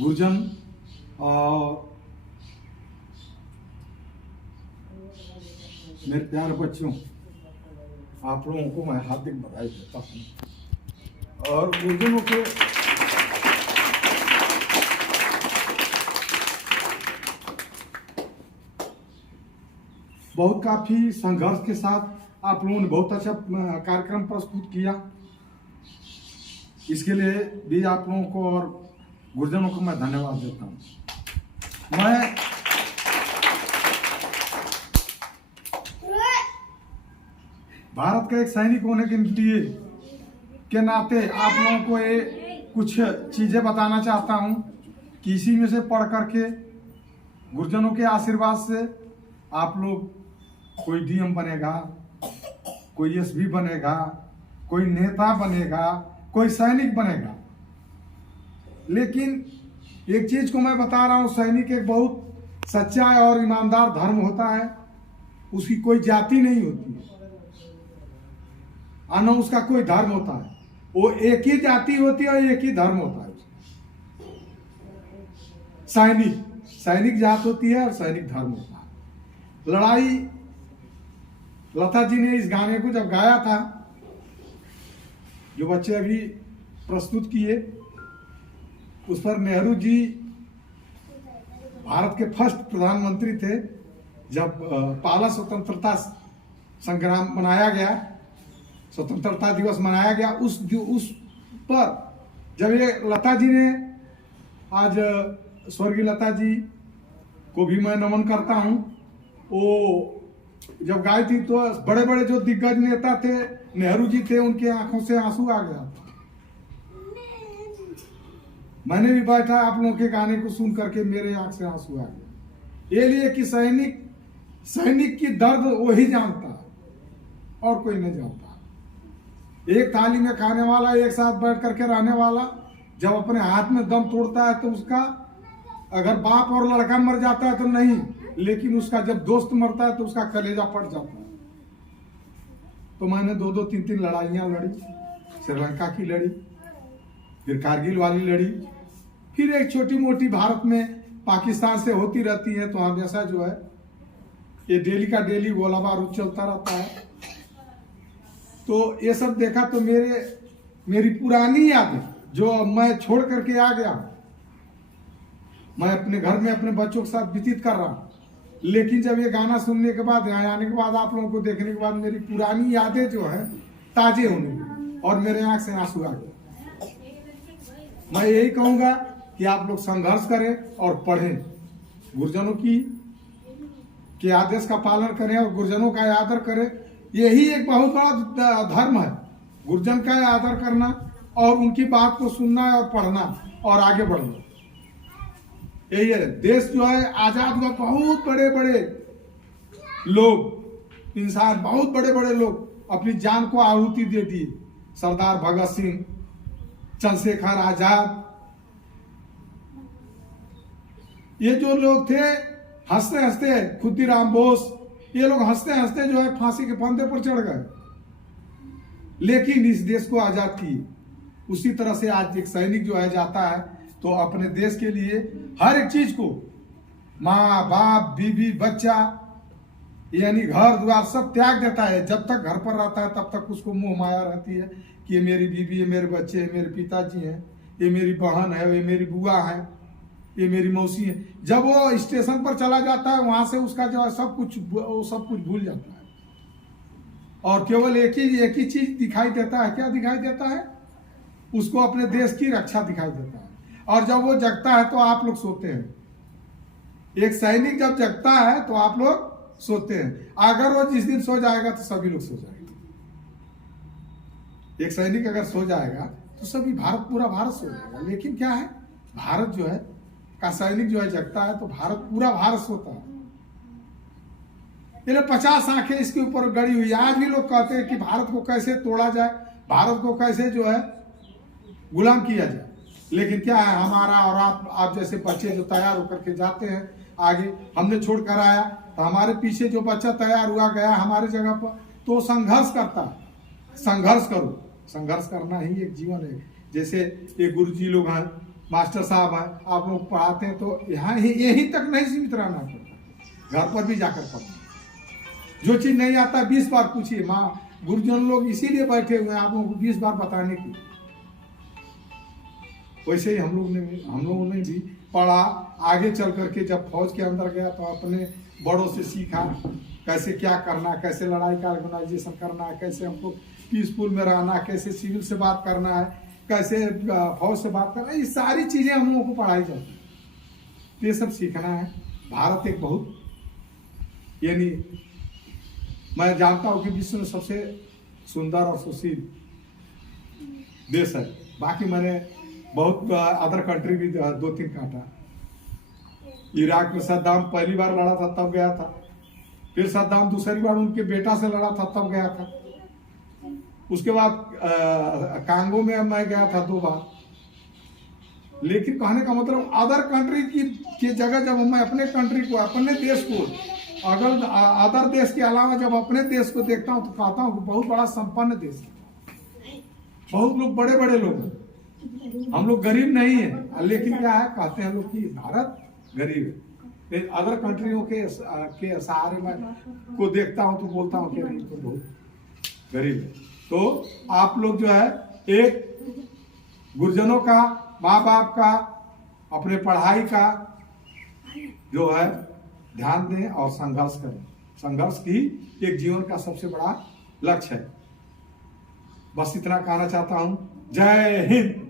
गुरजन और मेरे प्यारे बच्चों, आप लोगों को मैं हार्दिक बधाई देता हूँ। और गुरजनों के बहुत काफी संघर्ष के साथ आप लोगों ने बहुत अच्छा कार्यक्रम प्रस्तुत किया। इसके लिए भी आप लोगों को और गुरजनों को मैं धन्यवाद देता हूँ। मैं भारत का एक सैनिक होने के लिए के नाते आप लोगों को ये कुछ चीजें बताना चाहता हूँ कि इसी में से पढ़ करके गुरजनों के आशीर्वाद से आप लोग कोई डीएम बनेगा, कोई एसपी बनेगा, कोई नेता बनेगा, कोई सैनिक बनेगा। लेकिन एक चीज को मैं बता रहा हूं, सैनिक एक बहुत सच्चा और ईमानदार धर्म होता है। उसकी कोई जाति नहीं होती है, न उसका कोई धर्म होता है। वो एक ही जाति होती है और एक ही धर्म होता है। सैनिक जात होती है और सैनिक धर्म होता है। लड़ाई, लता जी ने इस गाने को जब गाया था, जो बच्चे अभी प्रस्तुत किए, उस पर नेहरू जी भारत के फर्स्ट प्रधानमंत्री थे। जब पहला स्वतंत्रता संग्राम मनाया गया, स्वतंत्रता दिवस मनाया गया, उस पर जब ये लता जी ने, आज स्वर्गीय लता जी को भी मैं नमन करता हूं, वो जब गाई थी तो बड़े बड़े जो दिग्गज नेता थे, नेहरू जी थे, उनके आंखों से आंसू आ गया। मैंने भी बैठा, आप लोगों के गाने को सुन करके मेरे आंख से आंसू आ गया। ये लिए कि सैनिक की दर्द वही जानता है और कोई नहीं जानता। एक थाली में खाने वाला, एक साथ बैठ करके रहने वाला, जब अपने हाथ में दम तोड़ता है तो उसका, अगर बाप और लड़का मर जाता है तो नहीं, लेकिन उसका जब दोस्त मरता है तो उसका कलेजा फट जाता है। तो मैंने दो तीन लड़ाइयां लड़ी। श्रीलंका की लड़ी, फिर कारगिल वाली लड़ी, फिर एक छोटी मोटी भारत में पाकिस्तान से होती रहती है। तो हमेशा जो है ये डेली का डेली गोला बारूद चलता रहता है। तो ये सब देखा तो मेरी पुरानी यादें जो मैं छोड़ करके आ गया, मैं अपने घर में अपने बच्चों के साथ व्यतीत कर रहा हूँ। लेकिन जब ये गाना सुनने के बाद, यहाँ आने के बाद, आप लोगों को देखने के बाद, मेरी पुरानी यादें जो है ताजे होने लगी और मेरे आंख से आंसू आ गए। मैं यही कहूंगा कि आप लोग संघर्ष करें और पढ़ें, गुरजनों के आदेश का पालन करें और गुरजनों का आदर करें। यही एक बहुत बड़ा धर्म है, गुरजन का आदर करना और उनकी बात को सुनना और पढ़ना और आगे बढ़ना। यही है। देश जो है आजाद हुआ, बहुत बड़े बड़े लोग, इंसान, बहुत बड़े बड़े लोग अपनी जान को आहुति दे दी। सरदार भगत सिंह, चंद्रशेखर आजाद, ये जो लोग थे, हंसते हंसते, खुदीराम बोस, ये लोग हंसते हंसते जो है फांसी के फंदे पर चढ़ गए, लेकिन इस देश को आजाद किए। उसी तरह से आज एक सैनिक जो है जाता है तो अपने देश के लिए हर एक चीज को, माँ बाप, बीवी, बच्चा, यानी घर द्वार सब त्याग देता है। जब तक घर पर रहता है तब तक उसको मोह माया रहती है कि ये मेरी बीवी है, मेरे बच्चे हैं, मेरे पिताजी हैं, ये मेरी बहन है, ये मेरी बुआ है, ये मेरी मौसी है। जब वो स्टेशन पर चला जाता है, वहां से उसका जो है सब कुछ भूल जाता है और केवल एक ही चीज दिखाई देता है। क्या दिखाई देता है? उसको अपने देश की रक्षा दिखाई देता है। और जब वो जगता है तो आप लोग सोते हैं। एक सैनिक जब जगता है तो आप लोग सोते हैं। अगर वो जिस दिन सो जाएगा तो सभी लोग सो जाएंगे। एक सैनिक अगर सो जाएगा तो सभी पूरा भारत सो जाएगा। लेकिन क्या है, भारत जो है का सैनिक जो है जगता है तो पूरा भारत सोता है। ये 50 आंखें इसके ऊपर गड़ी हुई। आज भी लोग कहते हैं कि भारत को कैसे तोड़ा जाए, भारत को कैसे जो है गुलाम किया जाए। लेकिन क्या है, हमारा और आप जैसे बच्चे जो तैयार होकर के जाते हैं आगे, हमने छोड़ कर आया तो हमारे पीछे जो बच्चा तैयार हुआ गया हमारे जगह पर, तो संघर्ष करता है। संघर्ष करो, संघर्ष करना ही एक जीवन है। जैसे ये गुरु जी लोग हैं, मास्टर साहब हैं, आप लोग पढ़ाते हैं, तो यहाँ यहीं तक नहीं सीमित रहना पड़ता, घर पर भी जाकर पढ़ना। जो चीज़ नहीं आता 20 बार पूछिए। माँ गुरुजन लोग इसीलिए बैठे हुए हैं आप लोगों को 20 बार बताने की। वैसे ही हम लोगों ने भी पढ़ा। आगे चल करके जब फौज के अंदर गया तो अपने बड़ों से सीखा कैसे क्या करना, कैसे लड़ाई का ऑर्गेनाइजेशन करना है, कैसे हमको पीसफुल में रहना है, कैसे सिविल से बात करना है, कैसे फौज से बात करना है। ये सारी चीज़ें हम लोगों को पढ़ाई जाती है। ये सब सीखना है। भारत एक बहुत, यानी मैं जानता हूँ कि विश्व में सबसे सुंदर और सुशील देश है। बाकी मैंने बहुत अदर कंट्री भी 2-3 काटा। इराक में सद्दाम पहली बार लड़ा था तब गया था, फिर सद्दाम दूसरी बार उनके बेटा से लड़ा था तब गया था। उसके बाद कांगो में मैं गया था 2 बार। लेकिन कहने का मतलब अदर कंट्री की जगह जब मैं अपने कंट्री को, अपने देश को, अगर अदर देश के अलावा जब अपने देश को देखता हूँ तो कहता हूँ कि बहुत बड़ा संपन्न देश है। बहुत लोग बड़े बड़े लोग हैं, हम लोग गरीब नहीं है। लेकिन क्या है, कहते हैं लोग कि भारत गरीब है। लेकिन अदर कंट्रियों के सहारे में को देखता हूँ तो बोलता हूँ कि नहीं, तो बहुत गरीब है। तो आप लोग जो है एक गुरुजनों का, माँ बाप का, अपने पढ़ाई का जो है ध्यान दें और संघर्ष करें। संघर्ष ही एक जीवन का सबसे बड़ा लक्ष्य है। बस इतना कहना चाहता हूं। जय हिंद।